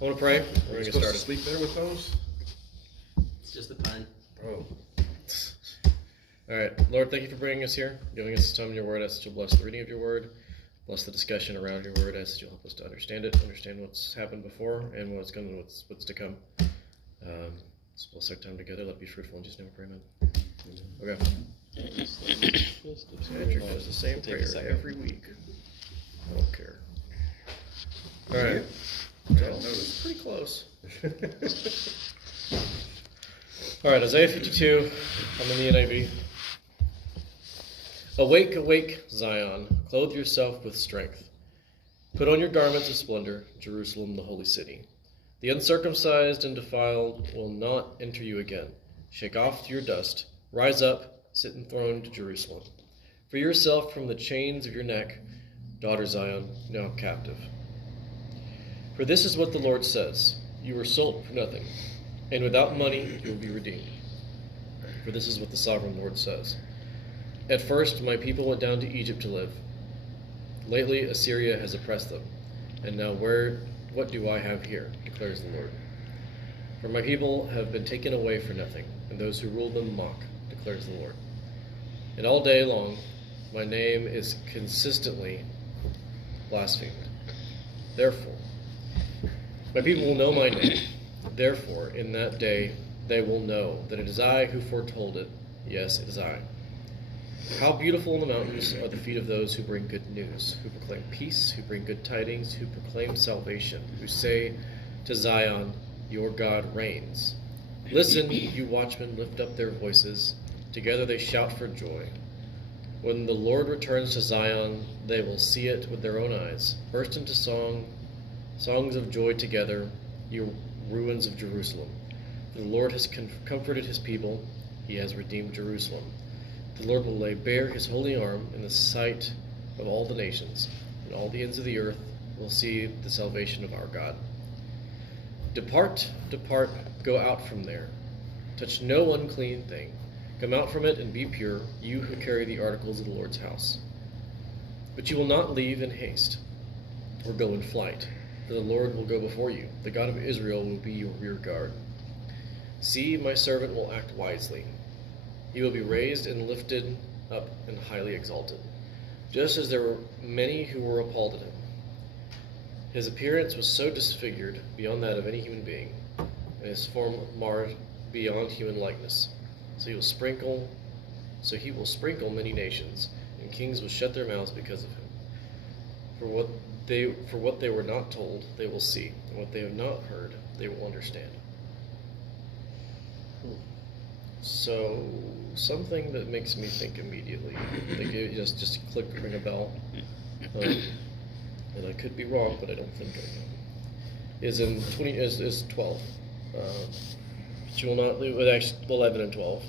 I want to pray. We're going to get supposed started. to sleep there with those? It's just the pine. Oh. All right. Lord, thank you for bringing us here, giving us time in your word. I ask that you'll bless the reading of your word, bless the discussion around your word. I ask that you'll help us to understand it, understand what's happened before and what's to come. Let's bless our time together. Let it be fruitful. In Jesus' name we pray, amen. Okay. Andrew does the same prayer every week. I don't care. All right. Well, it's pretty close. All right, Isaiah 52. I'm in the NIV. Awake, awake, Zion. Clothe yourself with strength. Put on your garments of splendor, Jerusalem, the holy city. The uncircumcised and defiled will not enter you again. Shake off your dust. Rise up, sit enthroned, Jerusalem. Free yourself from the chains of your neck, daughter Zion, now captive. For this is what the Lord says, you were sold for nothing, and without money you will be redeemed. For this is what the sovereign Lord says. At first my people went down to Egypt to live. Lately Assyria has oppressed them, and now what do I have here, declares the Lord. For my people have been taken away for nothing, and those who rule them mock, declares the Lord. And all day long my name is consistently blasphemed. Therefore, my people will know my name. Therefore, in that day, they will know that it is I who foretold it. Yes, it is I. How beautiful in the mountains are the feet of those who bring good news, who proclaim peace, who bring good tidings, who proclaim salvation, who say to Zion, your God reigns. Listen, you watchmen, lift up their voices. Together they shout for joy. When the Lord returns to Zion, they will see it with their own eyes. Burst into songs of joy together, you ruins of Jerusalem. For the Lord has comforted his people, he has redeemed Jerusalem. The Lord will lay bare his holy arm in the sight of all the nations, and all the ends of the earth will see the salvation of our God. Depart, depart, go out from there. Touch no unclean thing. Come out from it and be pure, you who carry the articles of the Lord's house. But you will not leave in haste, or go in flight, for the Lord will go before you. The God of Israel will be your rear guard. See, my servant will act wisely. He will be raised and lifted up and highly exalted, just as there were many who were appalled at him. His appearance was so disfigured beyond that of any human being, and his form marred beyond human likeness. So he will sprinkle many nations, and kings will shut their mouths because of him. For what they were not told, they will see, and what they have not heard, they will understand. So, something that makes me think immediately, like it just clicked, ring a bell, and I could be wrong, but I don't think I am. Is 12. But you will not leave, well, actually 11 and 12.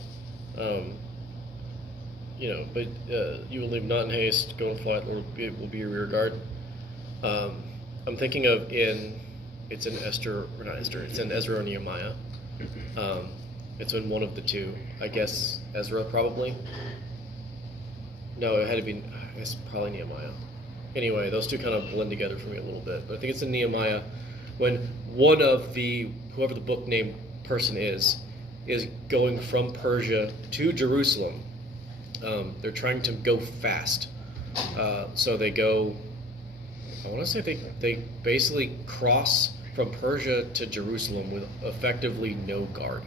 But you will leave not in haste, go in flight, Lord will be your rear guard. I'm thinking of it's in Ezra or Nehemiah. It's in one of the two. I guess Ezra probably. No, it had to be, I guess probably Nehemiah. Anyway, those two kind of blend together for me a little bit. But I think it's in Nehemiah when one of whoever the book name person is going from Persia to Jerusalem. They're trying to go fast. So they go, I want to say they basically cross from Persia to Jerusalem with effectively no guard,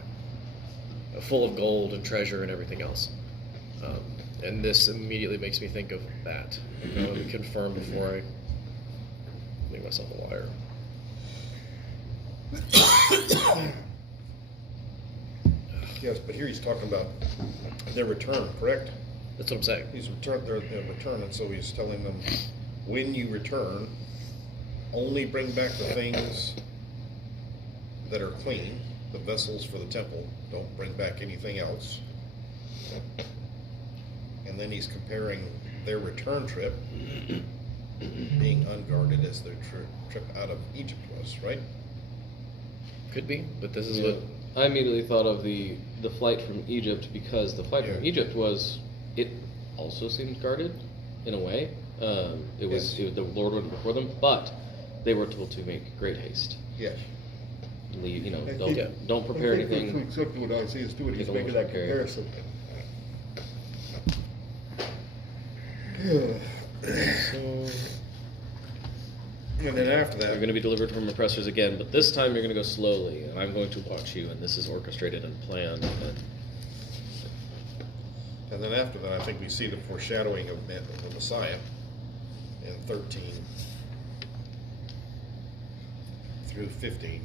full of gold and treasure and everything else. And this immediately makes me think of that. Let me confirm before I make myself a liar. Yes, but here he's talking about their return, correct? That's what I'm saying. He's returned their return, and so he's telling them, when you return, only bring back the things that are clean, the vessels for the temple. Don't bring back anything else. And then he's comparing their return trip being unguarded as their trip out of Egypt was, right? Could be, but this is what I immediately thought of the flight from Egypt, because the flight from Egypt it also seemed guarded in a way. The Lord went before them, but they were told to make great haste. Yes. Leave, I don't think- don't prepare I think anything. that's exactly what Isaiah's doing. He's Take a making look that at comparison. So, And then after You're that, going to be delivered from oppressors again, but this time you're going to go slowly, and I'm going to watch you, and this is orchestrated and planned. and then after that, I think we see the foreshadowing of the Messiah in 13 through 15.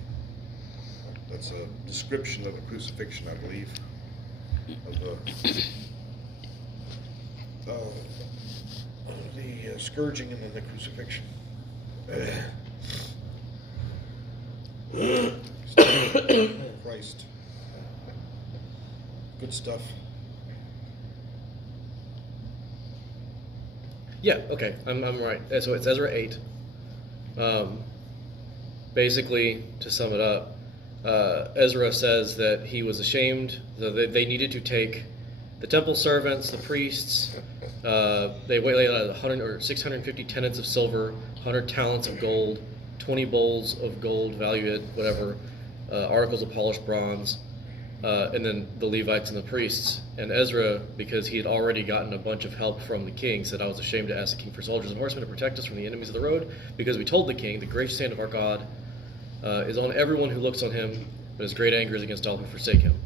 That's a description of the crucifixion, I believe, of the scourging and then the crucifixion. Christ. Good stuff. yeah, okay, I'm right. So it's Ezra 8. Basically, to sum it up, Ezra says that he was ashamed, that they needed to take the temple servants, the priests. They weighed 100 or 650 tenets of silver, 100 talents of gold, 20 bowls of gold valued at whatever, articles of polished bronze, and then the Levites and the priests. And Ezra, because he had already gotten a bunch of help from the king, said, I was ashamed to ask the king for soldiers and horsemen to protect us from the enemies of the road, because we told the king, the gracious hand of our God is on everyone who looks on him, but his great anger is against all who forsake him.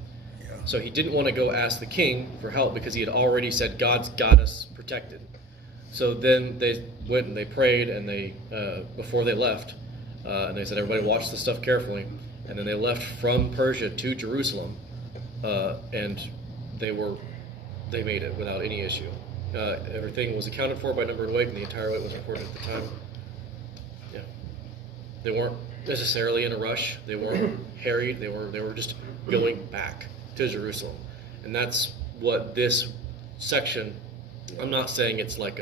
So he didn't want to go ask the king for help because he had already said, God's got us protected. So then they went and they prayed, and they before they left, and they said, everybody watch this stuff carefully. And then they left from Persia to Jerusalem, and they made it without any issue. Everything was accounted for by number and weight, and the entire weight was reported at the time. Yeah, they weren't necessarily in a rush. They weren't harried. They were just going back to Jerusalem, and that's what this section. I'm not saying it's like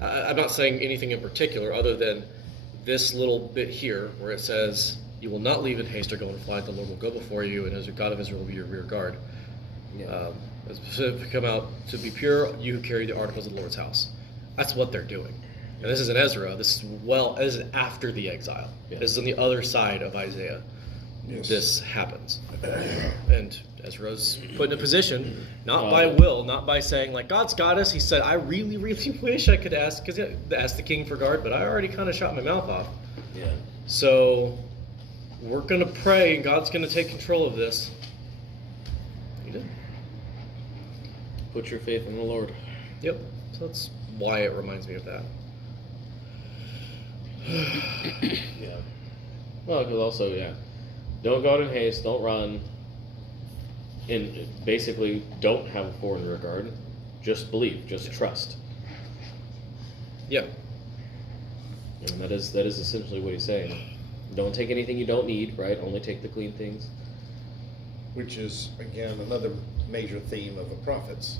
I'm not saying anything in particular other than this little bit here where it says, "You will not leave in haste or go in flight. The Lord will go before you, and as your God of Israel will be your rear guard." Yeah. Come out to be pure, you who carry the articles of the Lord's house. That's what they're doing. And this is in Ezra. This is after the exile. Yeah. This is on the other side of Isaiah. Yes. This happens. And Ezra's put in a position, not by will, not by saying, like, God's got us. He said, I really, really wish I could ask the king for guard, but I already kind of shot my mouth off. Yeah. So we're going to pray, and God's going to take control of this. He did. Put your faith in the Lord. Yep. So that's why it reminds me of that. Yeah. Well, because also, don't go out in haste, don't run, and basically don't have a foreign regard. Just believe, just trust. Yeah. And that is essentially what he's saying. Don't take anything you don't need, right? Only take the clean things. Which is, again, another major theme of the prophets.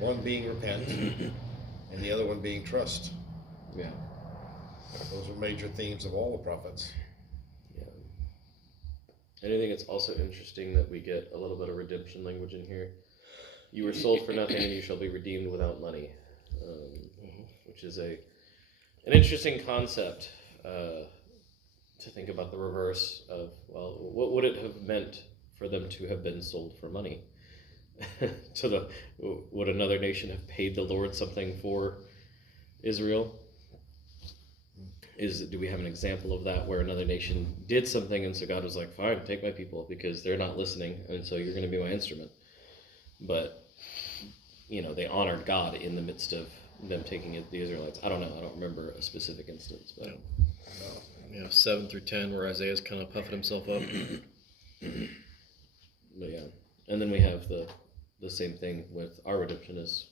One being repent, and the other one being trust. Yeah. Those are major themes of all the prophets. Yeah. And I think it's also interesting that we get a little bit of redemption language in here. You were sold for nothing, and you shall be redeemed without money, which is an interesting concept to think about the reverse of, well, what would it have meant for them to have been sold for money? Would another nation have paid the Lord something for Israel? Do we have an example of that where another nation did something and so God was like, fine, take my people because they're not listening and so you're going to be my instrument. But, they honored God in the midst of them taking the Israelites. I don't know. I don't remember a specific instance. But 7 through 10 where Isaiah's kind of puffing himself up. But yeah. And then we have the same thing with our redemption is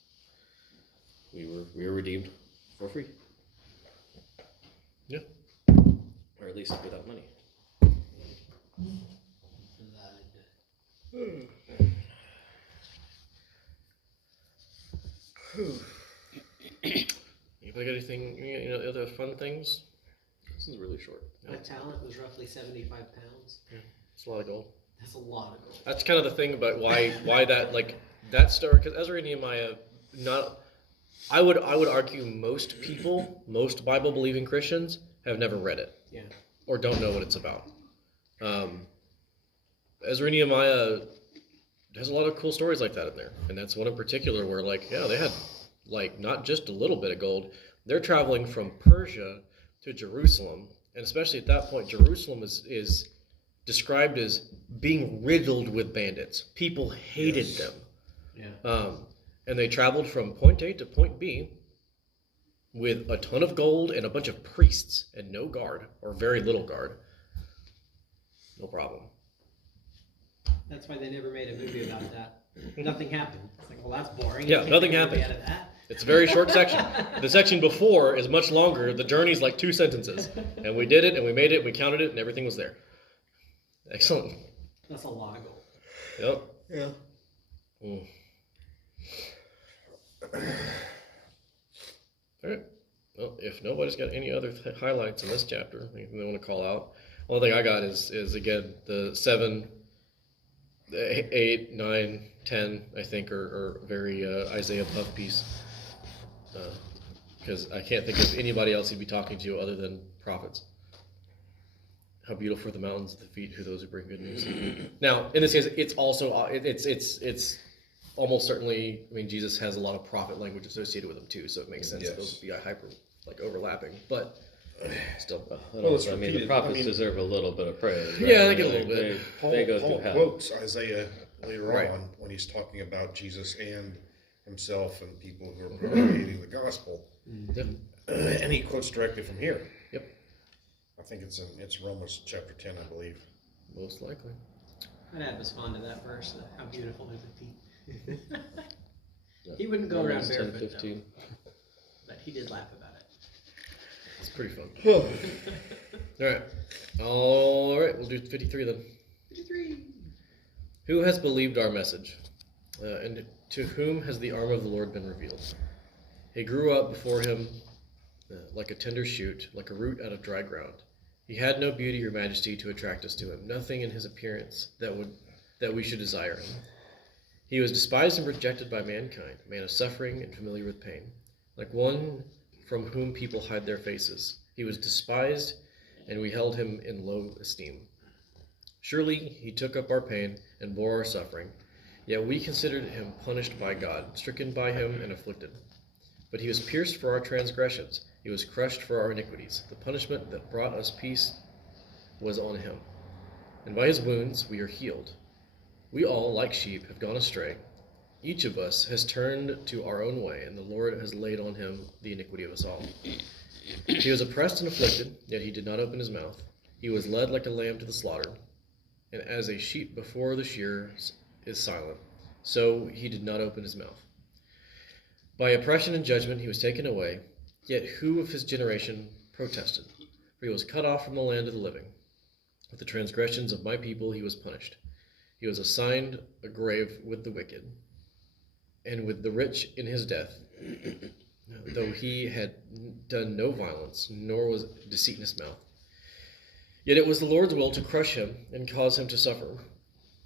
we were redeemed for free. Yeah. Or at least without money. Anybody got anything, other fun things? This is really short. My talent was roughly 75 pounds. It's a lot of gold. That's a lot of gold. That's kind of the thing about why that, like, that story, because Ezra and Nehemiah, I would argue most Bible-believing Christians have never read it. Yeah. or don't know what it's about. Ezra and Nehemiah has a lot of cool stories like that in there, and that's one in particular where, like, yeah, they had like not just a little bit of gold. They're traveling from Persia to Jerusalem, and especially at that point, Jerusalem is described as being riddled with bandits. People hated them. Yeah. And they traveled from point A to point B with a ton of gold and a bunch of priests and no guard, or very little guard. No problem. That's why they never made a movie about that. Nothing happened. It's like, well, that's boring. Yeah, nothing Out happened. of that. It's a very short section. The section before is much longer. The journey's like 2 sentences. And we did it, and we made it, and we counted it, and everything was there. Excellent. That's a lot of gold. Yep. Yeah. Mm. All right. Well, if nobody's got any other highlights in this chapter, anything they want to call out, only thing I got is again the 7, 8, 9, 10. I think are very Isaiah puff piece, because I can't think of anybody else he'd be talking to other than prophets. How beautiful are the mountains at the feet, who those who bring good news. Now, in this case, it's also it's almost certainly. I mean, Jesus has a lot of prophet language associated with him too, so it makes sense that those would be hyper overlapping. But still, I mean, the prophets deserve a little bit of praise. Right? Yeah, they get a little bit. They go Paul through hell. quotes Isaiah later Right. on when he's talking about Jesus and himself and people who are propagating the gospel, Yep. and he quotes directly from here. Yep. I think it's Romans chapter 10, I believe. Most likely. My dad was fond of that verse. How beautiful are the feet. Yeah. He wouldn't go around Romans 10, barefoot, 15. but he did laugh about it. It's pretty fun. All right. We'll do 53 then. 53. Who has believed our message? And to whom has the arm of the Lord been revealed? He grew up before him like a tender shoot, like a root out of dry ground. He had no beauty or majesty to attract us to him, nothing in his appearance that we should desire him. He was despised and rejected by mankind, a man of suffering and familiar with pain, like one from whom people hide their faces. He was despised, and we held him in low esteem. Surely he took up our pain and bore our suffering, yet we considered him punished by God, stricken by him and afflicted. But he was pierced for our transgressions, he was crushed for our iniquities. The punishment that brought us peace was on him, and by his wounds we are healed. We all, like sheep, have gone astray. Each of us has turned to our own way, and the Lord has laid on him the iniquity of us all. He was oppressed and afflicted, yet he did not open his mouth. He was led like a lamb to the slaughter, and as a sheep before the shearers is silent, so he did not open his mouth. By oppression and judgment he was taken away, yet who of his generation protested? For he was cut off from the land of the living. With the transgressions of my people he was punished. He was assigned a grave with the wicked, and with the rich in his death, though he had done no violence, nor was deceit in his mouth. Yet it was the Lord's will to crush him and cause him to suffer.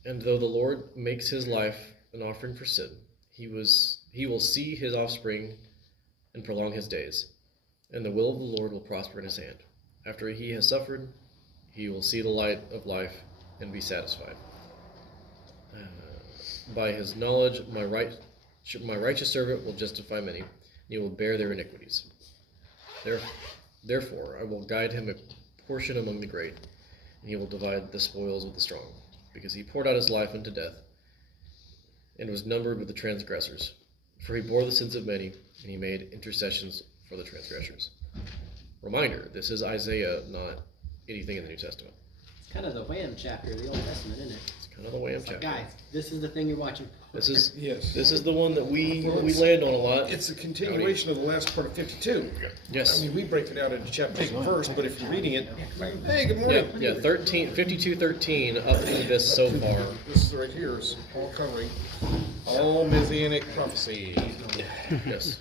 And though the Lord makes his life an offering for sin, he will see his offspring and prolong his days, and the will of the Lord will prosper in his hand. After he has suffered, he will see the light of life and be satisfied. By his knowledge, my righteous servant will justify many, and he will bear their iniquities. Therefore, I will guide him a portion among the great, and he will divide the spoils with the strong, because he poured out his life unto death, and was numbered with the transgressors. For he bore the sins of many, and he made intercessions for the transgressors. Reminder, this is Isaiah, not anything in the New Testament. It's kind of the Wham chapter of the Old Testament, isn't it? It's kind of the way I'm It's like, chapter. guys, this is the thing you're watching. This is Yes. the one that we land on a lot. It's a continuation of the last part of 52. Yes. I mean, we break it out into chapters and verse, but if you're reading it, hey, good morning. Yeah, 52:13 up to this so far. This right here is all covering all Messianic prophecy. Yes.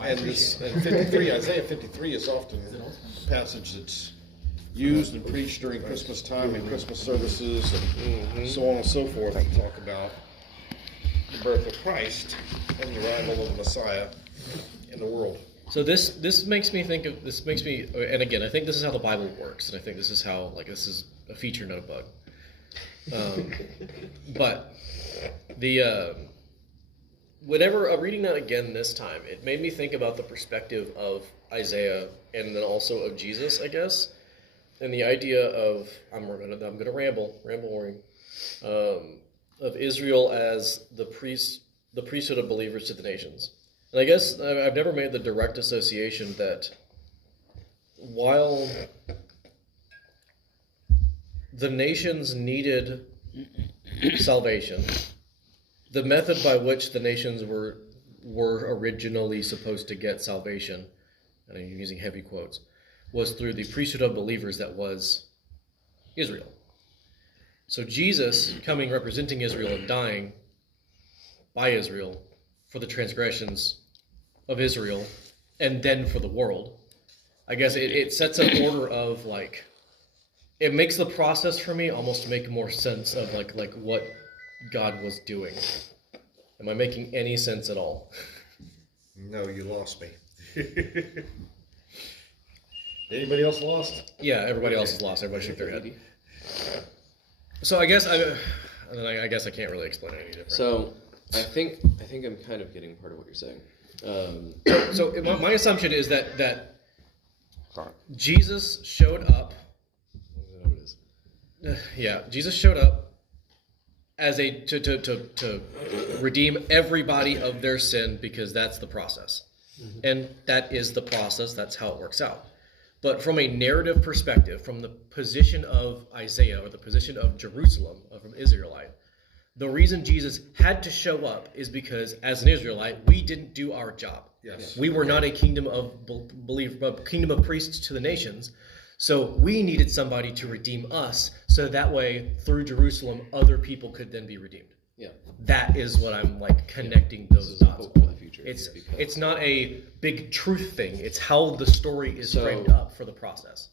And this and 53, Isaiah 53 is often a passage that's used and preached during Christmas time and Christmas services and so on and so forth to talk about the birth of Christ and the arrival of the Messiah in the world. So this makes me, and again, I think this is how the Bible works, and I think this is how, like, this is a feature, not a bug. But whenever reading that again this time, it made me think about the perspective of Isaiah and then also of Jesus, I guess, and the idea of I'm gonna ramble warning, of Israel as the priesthood of believers to the nations. And I guess I've never made the direct association that while the nations needed salvation, the method by which the nations were originally supposed to get salvation, and I'm using heavy quotes, was through the priesthood of believers that was Israel. So Jesus coming, representing Israel, and dying by Israel for the transgressions of Israel, and then for the world. I guess it sets an order of, like, it makes the process for me almost make more sense of like what God was doing. Am I making any sense at all? No, you lost me. Anybody else lost? Yeah, everybody else is lost. Everybody shook their head. So I guess I can't really explain it any different. So I think I'm kind of getting part of what you're saying. So my assumption is that Jesus showed up. Jesus showed up as to redeem everybody of their sin, because that's the process, and that is the process. That's how it works out. But from a narrative perspective, from the position of Isaiah or the position of Jerusalem, from Israelite, the reason Jesus had to show up is because, as an Israelite, we didn't do our job. Yes. We were not a kingdom of kingdom of priests to the nations. So we needed somebody to redeem us, so that way, through Jerusalem, other people could then be redeemed. Yeah. That is what I'm, like, connecting those dots. Hope for the future. It's not a big truth thing. It's how the story is framed up for the process.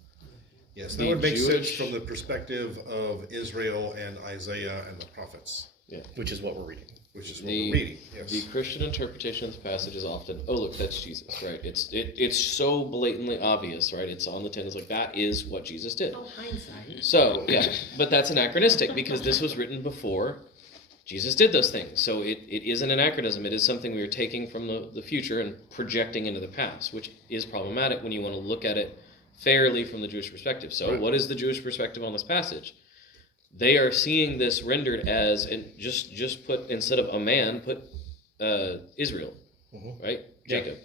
Yes, that would make sense from the perspective of Israel and Isaiah and the prophets. Yeah. Which is what we're reading. Which is what we're reading, yes. The Christian interpretation of the passage is often, oh, look, that's Jesus, right? It's so blatantly obvious, right? It's on the tin. It's like, that is what Jesus did. Oh, hindsight. So, yeah, but that's anachronistic because this was written before Jesus did those things. So it is an anachronism. It is something we are taking from the future and projecting into the past, which is problematic when you want to look at it fairly from the Jewish perspective. So What is the Jewish perspective on this passage? They are seeing this rendered as, and just put, instead of a man, put Israel, right? Jacob.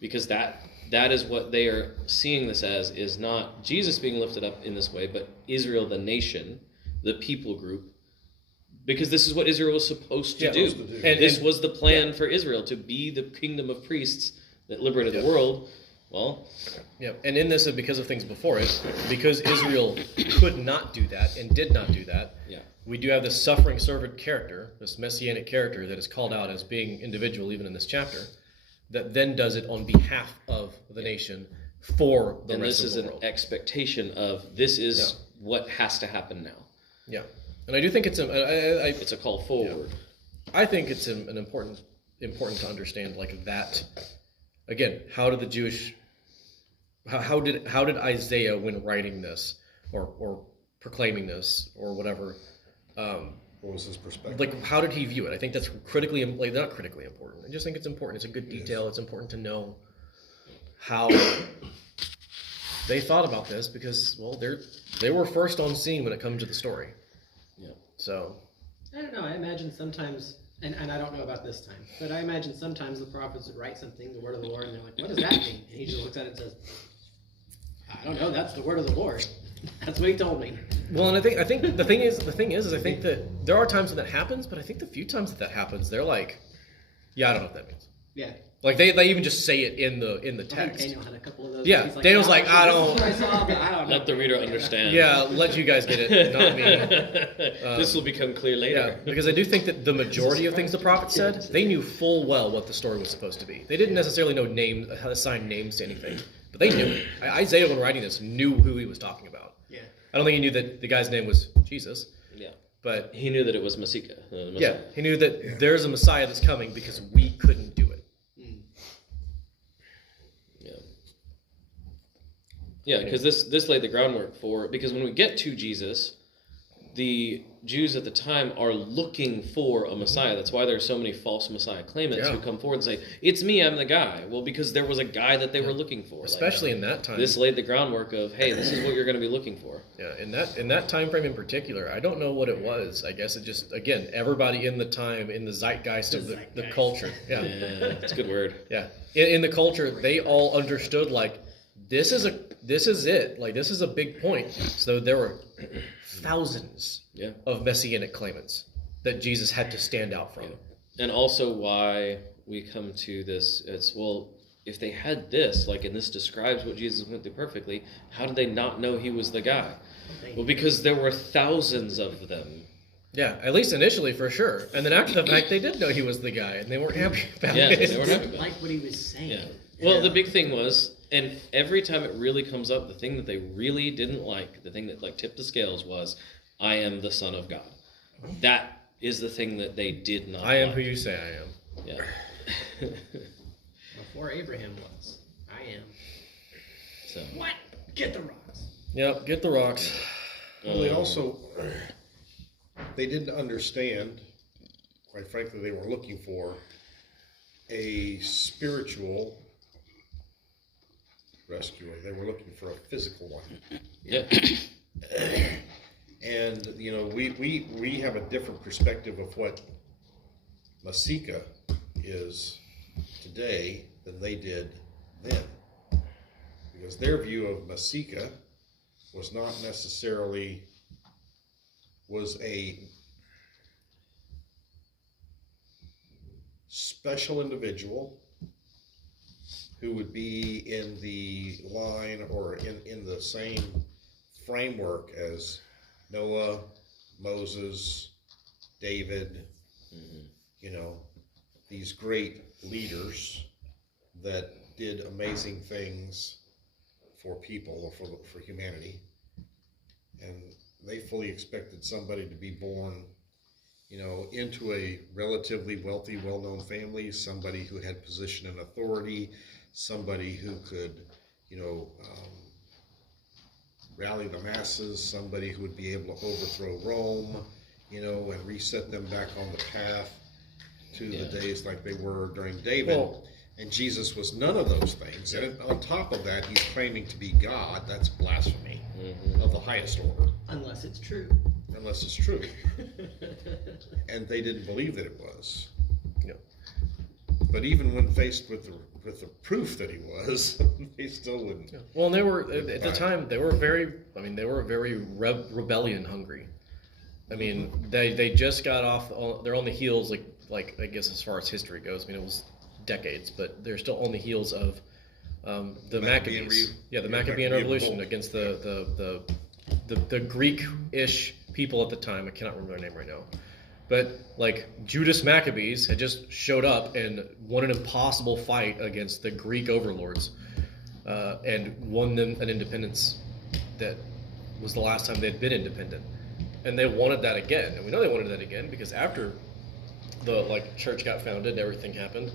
Because that is what they are seeing this as, is not Jesus being lifted up in this way, but Israel, the nation, the people group, because this is what Israel was supposed to do. And this was the plan for Israel, to be the kingdom of priests that liberated the world. Well, yeah, and in this, because of things before it, because Israel could not do that and did not do that, we do have this suffering servant character, this messianic character that is called out as being individual even in this chapter, that then does it on behalf of the nation for the rest of the world. And this is an expectation of, this is what has to happen now. Yeah, and I do think it's it's a call forward. Yeah. I think it's an important to understand, like, that. Again, how did Isaiah, when writing this or proclaiming this or whatever, what was his perspective? Like, how did he view it? I think that's critically, like, not critically important. I just think it's important. It's a good detail. It's important to know how they thought about this because, well, they were first on scene when it comes to the story. Yeah. So I don't know. I imagine sometimes. And I don't know about this time, but I imagine sometimes the prophets would write something, the word of the Lord, and they're like, what does that mean? And he just looks at it and says, I don't know, that's the word of the Lord. That's what he told me. Well, and I think the thing is I think that there are times when that happens, but I think the few times that happens, they're like, yeah, I don't know what that means. Yeah. Like they even just say it in the text. Daniel had a couple of those. Yeah, He's like, Daniel's like, I don't. I saw, but I don't know. Let the reader understand. Yeah, let you guys get it, not me. This will become clear later. Yeah, because I do think that the majority of things the prophet said, they knew full well what the story was supposed to be. They didn't necessarily know names, assign names to anything, but they knew. Isaiah, when writing this, knew who he was talking about. Yeah. I don't think he knew that the guy's name was Jesus. Yeah. But he knew that it was Messiah. Yeah, he knew that there's a Messiah that's coming because we couldn't do it. Yeah, because this laid the groundwork for, because when we get to Jesus, the Jews at the time are looking for a Messiah. That's why there are so many false Messiah claimants who come forward and say, "It's me, I'm the guy." Well, because there was a guy that they were looking for. Especially in that time. This laid the groundwork of, hey, this is what you're going to be looking for. Yeah, in that time frame in particular, I don't know what it was. I guess it just, again, everybody in the time, in the zeitgeist of the culture. Yeah, it's a good word. Yeah, in the culture, they all understood, like, this is it. Like, this is a big point. So there were thousands of messianic claimants that Jesus had to stand out from. And also why we come to this, it's, well, if they had this, like, and this describes what Jesus went through perfectly, how did they not know he was the guy? Well, because there were thousands of them. Yeah, at least initially, for sure. And then after the fact, they did know he was the guy, and they weren't happy about it. Yeah, they weren't happy about it. Like what he was saying. Yeah. Well, the big thing was, and every time it really comes up, the thing that they really didn't like, the thing that like tipped the scales was, I am the Son of God. That is the thing that they did not I am like. who you say I am. Yeah. Before Abraham was, I am. So. What? Get the rocks. Yep, get the rocks. Well, they didn't understand, quite frankly, they were looking for a spiritual rescuer. They were looking for a physical one. Yeah. And, you know, we have a different perspective of what Masika is today than they did then. Because their view of Masika was not necessarily, was a special individual who would be in the line or in the same framework as Noah, Moses, David, you know, these great leaders that did amazing things for people or for humanity. And they fully expected somebody to be born, you know, into a relatively wealthy, well-known family, somebody who had position and authority, somebody who could, you know, rally the masses, somebody who would be able to overthrow Rome, you know, and reset them back on the path to the days like they were during David. Well, and Jesus was none of those things. And on top of that, he's claiming to be God. That's blasphemy of the highest order. Unless it's true. Unless it's true. And they didn't believe that it was. Yeah. But even when faced with the proof that he was, they still wouldn't. Yeah. Well, and they were, at the time, they were very rebellion hungry. I mean, they just got off, they're on the heels, like I guess as far as history goes, I mean, it was decades, but they're still on the heels of the Maccabees. The Maccabean Revolution against the Greek-ish people at the time. I cannot remember their name right now. But, like, Judas Maccabees had just showed up and won an impossible fight against the Greek overlords and won them an independence that was the last time they'd been independent. And they wanted that again. And we know they wanted that again because after the, church got founded and everything happened,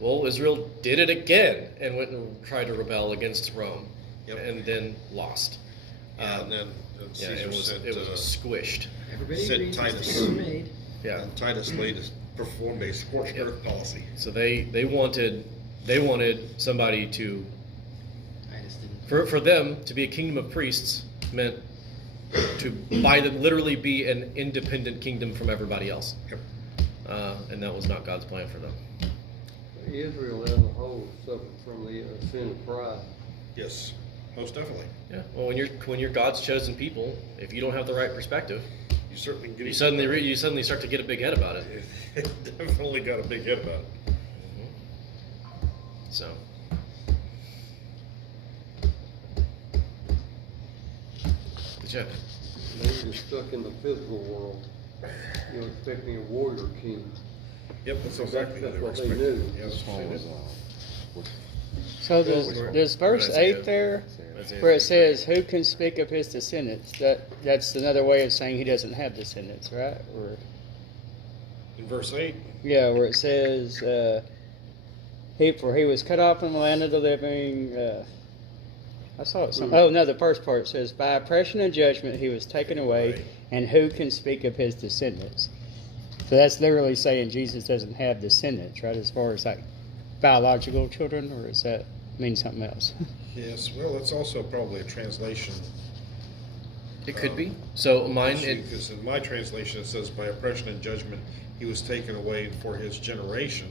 well, Israel did it again and went and tried to rebel against Rome and then lost. And then it was squished. Everybody Said agrees Titus. mistakes were made. Yeah. And Titus performed a scorched earth policy. So they wanted somebody to, Titus didn't. for them to be a kingdom of priests meant to literally be an independent kingdom from everybody else. Yep. And that was not God's plan for them. Israel as a whole suffered from the sin of pride. Yes, most definitely. Yeah. Well, when you're God's chosen people, if you don't have the right perspective, You certainly get you suddenly start to get a big head about it. It definitely got a big head about it. So. But yeah. They were stuck in the physical world, expecting a warrior king. Yep, that's exactly That's what what they they were knew. expecting. Yes, they did. So there's verse 8 there where it says, "Who can speak of his descendants?" That's another way of saying he doesn't have descendants, right? Or In verse 8, yeah, where it says, "For he was cut off from the land of the living." I saw it. Oh no, the first part says, "By oppression and judgment he was taken away, Right. and who can speak of his descendants?" So that's literally saying Jesus doesn't have descendants, right? As far as like biological children, or does that mean something else? Yes, well, it's also probably a translation. It could be. So mine, Because in my translation it says, by oppression and judgment he was taken away for his generation.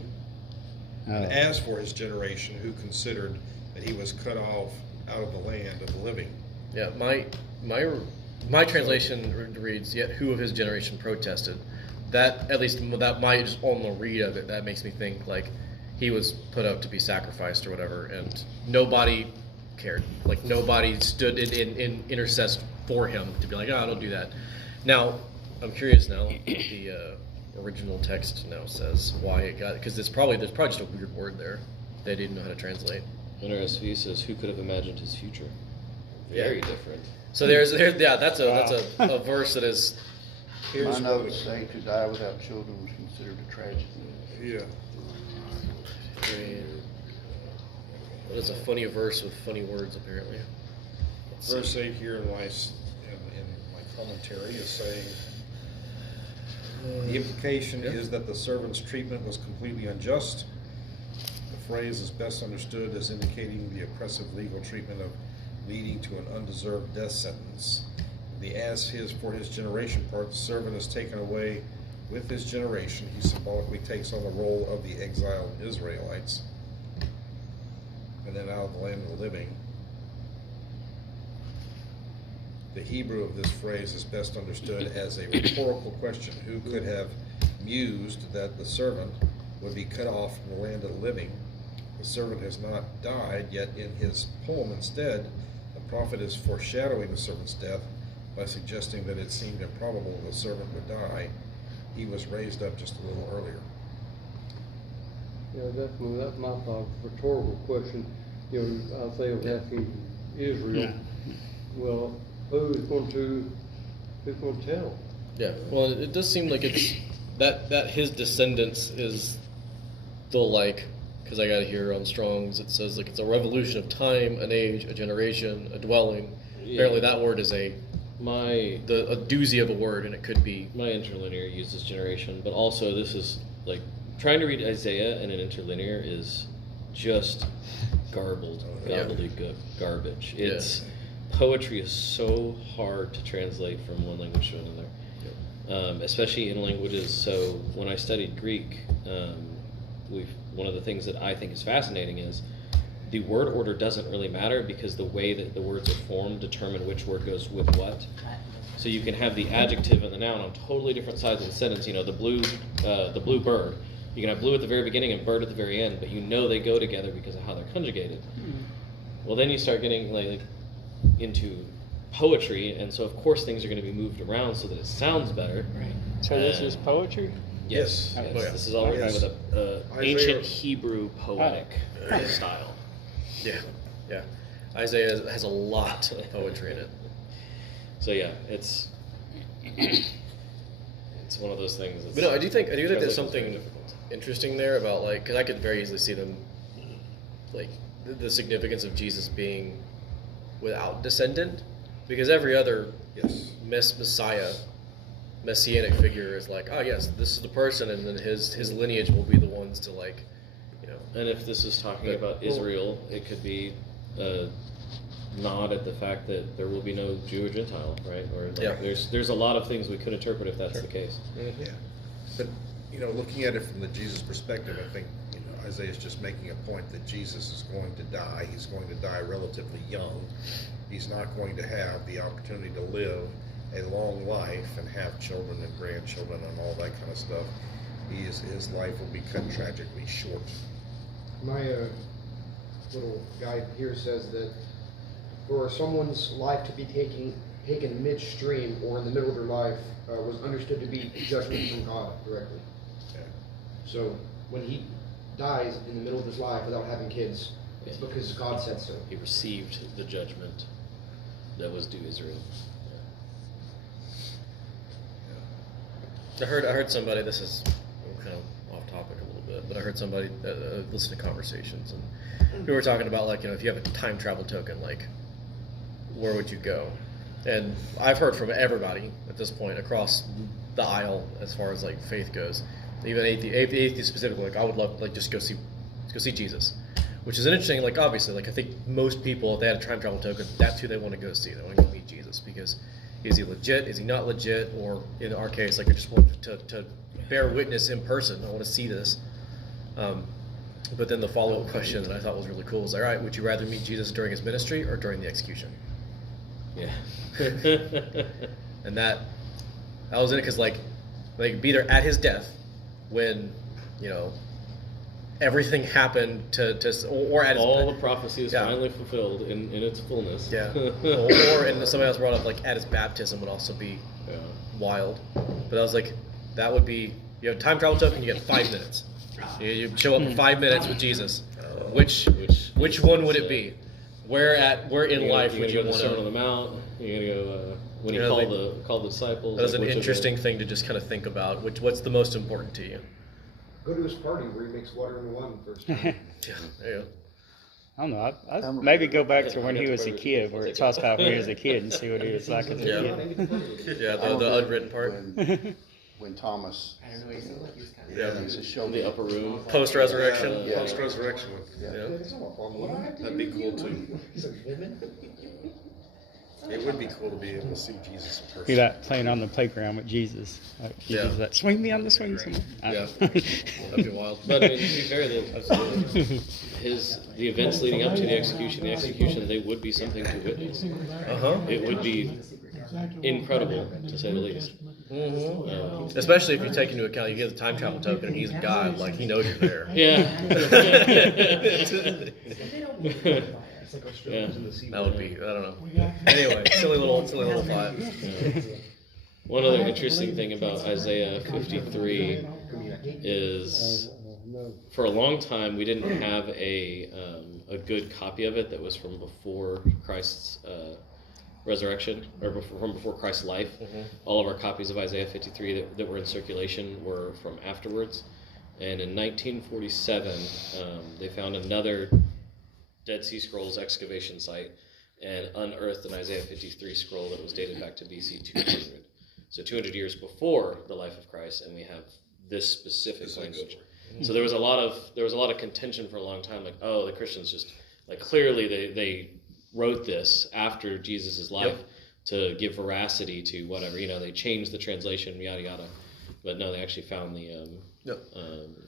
And Oh. as for his generation, who considered that he was cut off out of the land of the living. yeah, my translation reads, "Yet who of his generation protested?" That, at least that my just on the read of it, that makes me think like he was put up to be sacrificed or whatever, and nobody cared. Like nobody stood in intercess for him to be like, "Oh, don't do that." Now, I'm curious now. What the original text now says why it got, because there's probably just a weird word there they didn't know how to translate. NRSV says, "Who could have imagined his future?" Very different. So that's a verse that is. Here's My what notes say to die without children was considered a tragedy. Yeah. What is a funny verse with funny words apparently. Verse 8 here in my commentary is saying, the implication is that the servant's treatment was completely unjust. The phrase is best understood as indicating the oppressive legal treatment of leading to an undeserved death sentence. The for his generation part, the servant is taken away with his generation. He symbolically takes on the role of the exiled Israelites and then out of the land of the living. The Hebrew of this phrase is best understood as a rhetorical question. Who could have mused that the servant would be cut off from the land of the living? The servant has not died, yet in his poem instead, the prophet is foreshadowing the servant's death by suggesting that it seemed improbable the servant would die. He was raised up just a little earlier. Yeah, definitely, that's my thought, rhetorical question. You know, Isaiah was asking Israel, well, who's going to tell? Yeah. Well, it does seem like it's that his descendants is the like, because I got it here on Strong's. It says like it's a revolution of time, an age, a generation, a dwelling. Yeah. Apparently, that word is a My doozy of a word, and it could be. my interlinear uses generation, but also this is like trying to read Isaiah in an interlinear is just garbled, gobbledygook garbage. Yeah. It's poetry is so hard to translate from one language to another, especially in languages. So when I studied Greek, one of the things that I think is fascinating is the word order doesn't really matter because the way that the words are formed determine which word goes with what. So you can have the adjective and the noun on totally different sides of the sentence. You know, the blue bird. You can have blue at the very beginning and bird at the very end, but you know they go together because of how they're conjugated. Well, then you start getting like into poetry, and so of course things are going to be moved around so that it sounds better. Right. So this is poetry? Yes, Yes. yes. Oh, yeah. This is all written Yes. with a Isaiah- ancient Hebrew poetic style. Yeah. Yeah. Isaiah has a lot of poetry in it. So yeah, it's one of those things. But no, I do think there's translation's something very difficult. interesting there about like, because I could very easily see them like the significance of Jesus being without descendant, because every other Yes. messianic figure is like, oh yes, this is the person, and then his lineage will be the ones to like, you know. And if this is talking But- about Israel, it could be a nod at the fact that there will be no Jew or Gentile, right? Or like Yeah. there's a lot of things we could interpret if that's the case. Yeah, but looking at it from the Jesus perspective, I think Isaiah's just making a point that Jesus is going to die. He's going to die relatively young. He's not going to have the opportunity to live a long life and have children and grandchildren and all that kind of stuff. His life will be cut tragically short. My little guide here says that for someone's life to be taken midstream or in the middle of their life was understood to be judgment from God directly. Yeah. So when he dies in the middle of his life without having kids, it's because God said so. He received the judgment that was due Israel. I heard somebody. This is kind of off topic a little bit, but I heard somebody listen to conversations, and we were talking about like if you have a time travel token, like where would you go? And I've heard from everybody at this point across the aisle as far as like faith goes, even atheists specifically. Like I would love like just go see Jesus, which is an interesting. Like obviously, like I think most people, if they had a time travel token, that's who they want to go see. They want to go meet Jesus because is he legit? Is he not legit? Or in our case, like I just want to bear witness in person. I want to see this. But then the follow-up question that I thought was really cool was, all right, would you rather meet Jesus during his ministry or during the execution? Yeah. And that was in it because like be there at his death when everything happened to or at all his, the prophecy is finally fulfilled in its fullness. Yeah. or and somebody else brought up like at his baptism would also be wild. But I was like, that would be time travel token. You get 5 minutes. You show up in 5 minutes with Jesus. Which one would it be? Where in life would you go to want the Sermon on the Mount? You're gonna go when you call the disciples. That was an interesting thing to just kind of think about. What's the most important to you? Go to his party where he makes water into wine first time. Yeah, there you go. I don't know. I'd maybe go back to when he was a kid, where it talks about when he was a kid, and see what he was like as a kid. Yeah, the unwritten part. When Thomas, I don't know. He seemed like he was kind of. Yeah. he says, show in me the upper room. Post-resurrection. Yeah. Post-resurrection one. Yeah. That'd be cool too. It would be cool to be able to see Jesus in Be person. like playing on the playground with Jesus. Like Jesus, like swing me on the swing. Yeah. That'd be wild. But I mean, to be fair, the events leading up to the execution, they would be something to witness. It would be incredible, to say the least. Mm-hmm. Especially if you take into account you get the time travel token and he's a god, like he knows you're there. Yeah. Yeah. That would be, I don't know. Anyway, silly little thought. One other interesting thing about Isaiah 53 is, for a long time, we didn't have a good copy of it that was from before Christ's resurrection, or from before Christ's life. Mm-hmm. All of our copies of Isaiah 53 that were in circulation were from afterwards. And in 1947, they found another Dead Sea Scrolls excavation site and unearthed an Isaiah 53 scroll that was dated back to BC 200. So 200 years before the life of Christ, and we have this specific language. So there was a lot of contention for a long time, like, oh, the Christians just, like, clearly they wrote this after Jesus' life to give veracity to whatever, they changed the translation, yada yada. But no, they actually found the I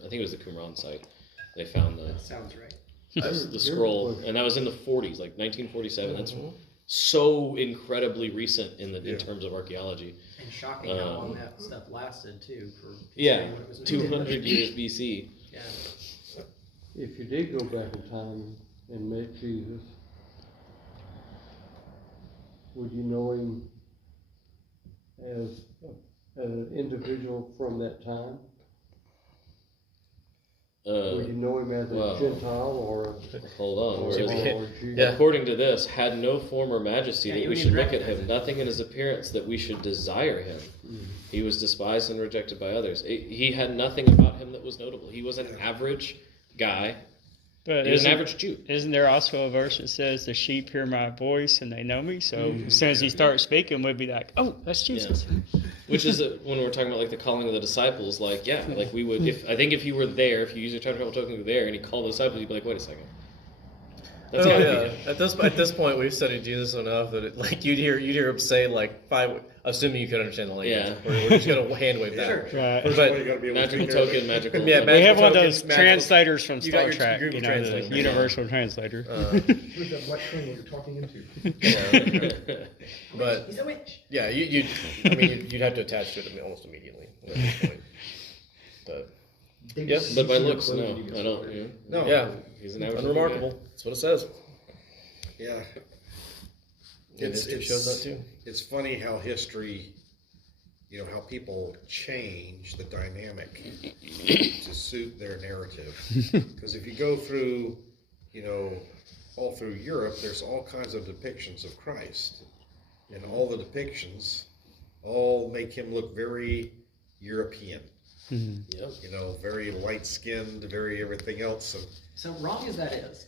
think it was the Qumran site. They found the Sounds right. the scroll, and that was in the 40s, like 1947. That's so incredibly recent in terms of archaeology. And shocking how long that stuff lasted too. Yeah, when it was 200 years BC. Yeah. If you did go back in time and met Jesus, would you know him as an individual from that time? Would you know him as a Gentile or hold on. or Jew? According to this, had no form or majesty Yeah, that you we wouldn't should even look at him, recognize nothing in his appearance that we should desire him. He was despised and rejected by others. He had nothing about him that was notable. He was an average guy. But He was an average Jew. Isn't there also a verse that says, the sheep hear my voice and they know me? So as soon as he starts speaking, we'd be like, oh, that's Jesus. Yeah. Which is when we're talking about like the calling of the disciples, like we would. If you were there, if you use your time travel token, you were there, and he called the disciples, you'd be like, wait a second. That's gotta be it. At this point, we've studied Jesus enough that you'd hear him say like 5, assuming you could understand the language. Yeah. We're just gonna hand wave that. Sure. Right. First of all, you gotta be able to Magical speak there. token, magical. Yeah, We magical have one of tokens, those magical- translators from You got Star your Trek, Google the Translator. universal translator. Who's that black train you're talking into? But He's a witch. yeah, you'd have to attach to it almost immediately at this point. But yes, But by looks, no, I don't. Yeah. No. yeah, He's an average unremarkable. guy. That's what it says. Yeah. And history shows that too. It's funny how history, how people change the dynamic to suit their narrative. Because if you go through, all through Europe, there's all kinds of depictions of Christ. And all the depictions all make him look very European. Yep. You know, very light-skinned, very everything else. And So wrong as that is,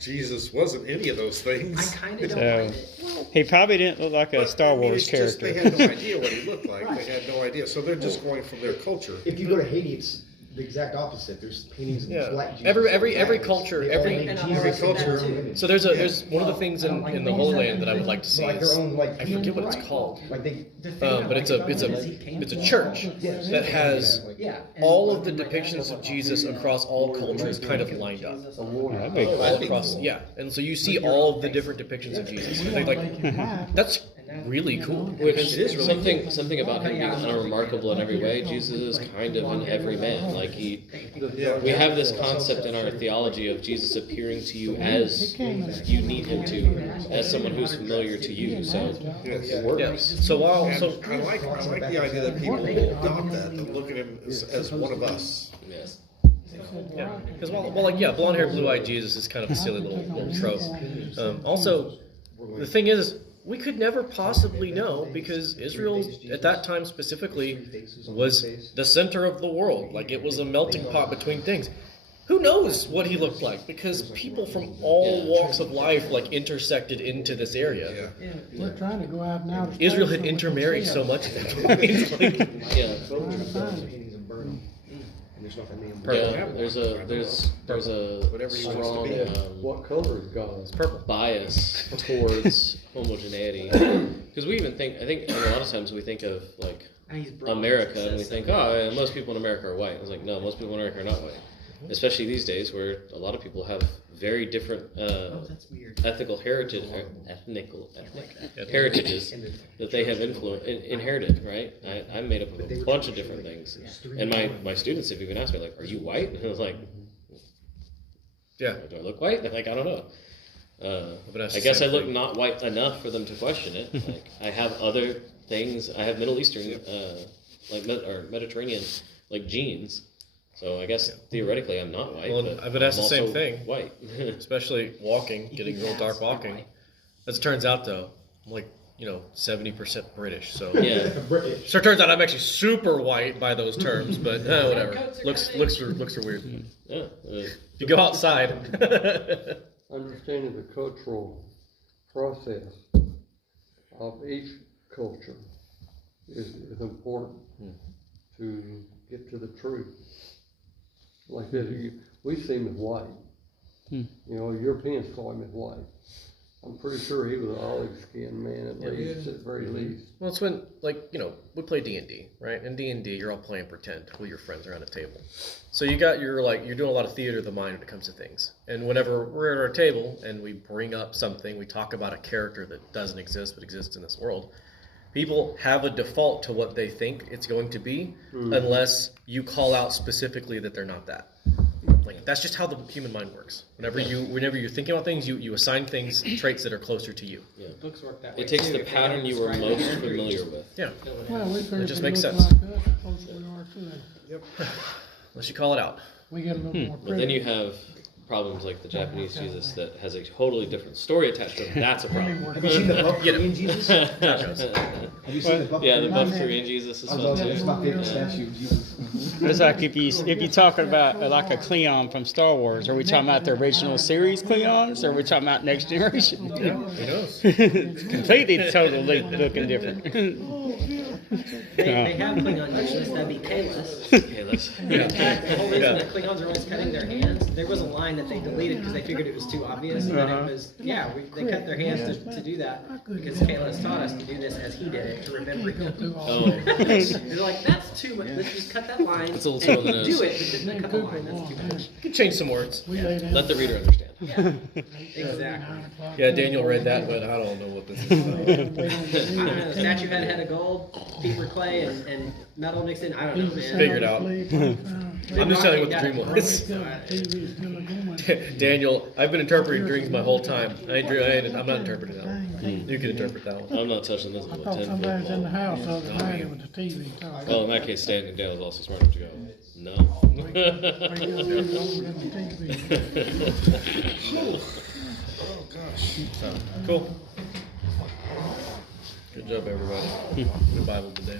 Jesus wasn't any of those I things. kind of don't So- mind it. He probably didn't look like a But, Star I mean, Wars it's just character. they had no idea what he looked like. They had no idea. So they're just going from their culture. If you go to Haiti, it's the exact opposite. There's paintings of Yeah. black Jesus. Every culture, They all every- make And Jesus every in culture- their own image. So there's one of the things in the Holy Land that I would like to see Like is their own, like, I forget what it's called, Like they, but it's a church that has Yeah. all of the depictions of Jesus across all cultures kind of lined up. That'd be cool. All across, yeah, and so you see all of the different depictions of Jesus. And they're like, that's really cool. Which is something about him being unremarkable in every way. Jesus is kind of an everyman. Like we have this concept in our theology of Jesus appearing to you as you need him to, as someone who's familiar to you. So it works. Yeah. So And I like the idea that people adopt that and look at him as one of us. Yes. yeah, because blonde hair, blue eyed Jesus is kind of a silly little trope. Also, the thing is, we could never possibly know because Israel, at that time specifically, was the center of the world. Like it was a melting pot between things. Who knows what he looked like? Because people from all walks of life like intersected into this area. Yeah. We're trying to go out now. to Israel space had so we can intermarried see so it. much at that point. Like, Yeah. paintings and burn them. And there's nothing named. Yeah. There's a Whatever he wants to strong be. What color is God? it's purple. bias towards homogeneity because we even think. I think a lot of times we think of like He's bronze, America it and we says think, so. oh, yeah, most people in America are white. I was like, no, most people in America are not white. Especially these days where a lot of people have very different Oh, that's weird. ethical heritage, or ethnic heritages that they have inherited, right? I'm made up of a bunch of different things. And my students have even asked me, like, are you white? And I was like, Yeah. do I look white? They're like, I don't know. But that's I the guess I same look thing. not white enough for them to question it. Like I have other things. I have Middle Eastern, or Mediterranean, like genes. So I guess theoretically I'm not white. Well, but I've been asked I'm the same also thing. White. Especially walking, getting real dark walking. As it turns out, though, I'm like 70% British. So Yeah. British. So it turns out I'm actually super white by those terms, but whatever. Looks are weird. Yeah. You go outside. Understanding the cultural process of each culture is important to get to the truth. Like this, we see him as white. Europeans call him as white. I'm pretty sure he was an olive-skinned man at least, at the very least. Well, it's when, we play D&D, right? In D&D, you're all playing pretend with your friends around a table. So you're doing a lot of theater of the mind when it comes to things. And whenever we're at our table and we bring up something, we talk about a character that doesn't exist but exists in this world, people have a default to what they think it's going to be unless you call out specifically that they're not that. Like that's just how the human mind works. Whenever you're thinking about things, you assign things traits that are closer to you. Books work that way. It takes too. the If they pattern don't you were describe most the character, familiar you with. Yeah. fill it in. Well, we figure It just if we makes look sense. like us, the closer we are to it. Unless you call it out. We get a little more But then you privilege. have problems like the Japanese Jesus that has a totally different story attached to him. That's a problem. Have you seen the buff Korean Jesus? Nachos. Have you seen the buff Yeah, the Korean buff Korean Jesus is I fun love it. It's too. my favorite Yeah. statue of Jesus. It's like if you talking about like a Cleon from Star Wars, are we talking about the original series Cleons, or are we talking about Next Generation? Who knows? Completely, totally looking different. They have Klingon names. That'd be Kalis. Okay, let's. The whole reason that Klingons are always cutting their hands, there was a line that they deleted because they figured it was too obvious. And then it was, they cut their hands to do that because Kalis taught us to do this as he did it, to remember him. Oh, They're like, that's too much. Let's just cut that line. It's a little too on the and nose. do it, but then cut the line. That's too much. You can change some words. We lay down. let the reader understand. Yeah, exactly. Yeah, Daniel read that, but I don't know what this is about. I don't know. The statue had a head of gold, feet were clay, and metal mixed in. I don't know, man. Figure it out. I'm just telling you what the dream was. Daniel, I've been interpreting dreams my whole time. I'm not interpreting that one. You can interpret that one. I'm not touching this I with a thought 10 somebody was in the foot house the other night with the TV talking. Well, in that case, standing down is also smart enough to go. No. Bring your food over to the TV. Oh, gosh. Cool. Good job, everybody. Good Bible today.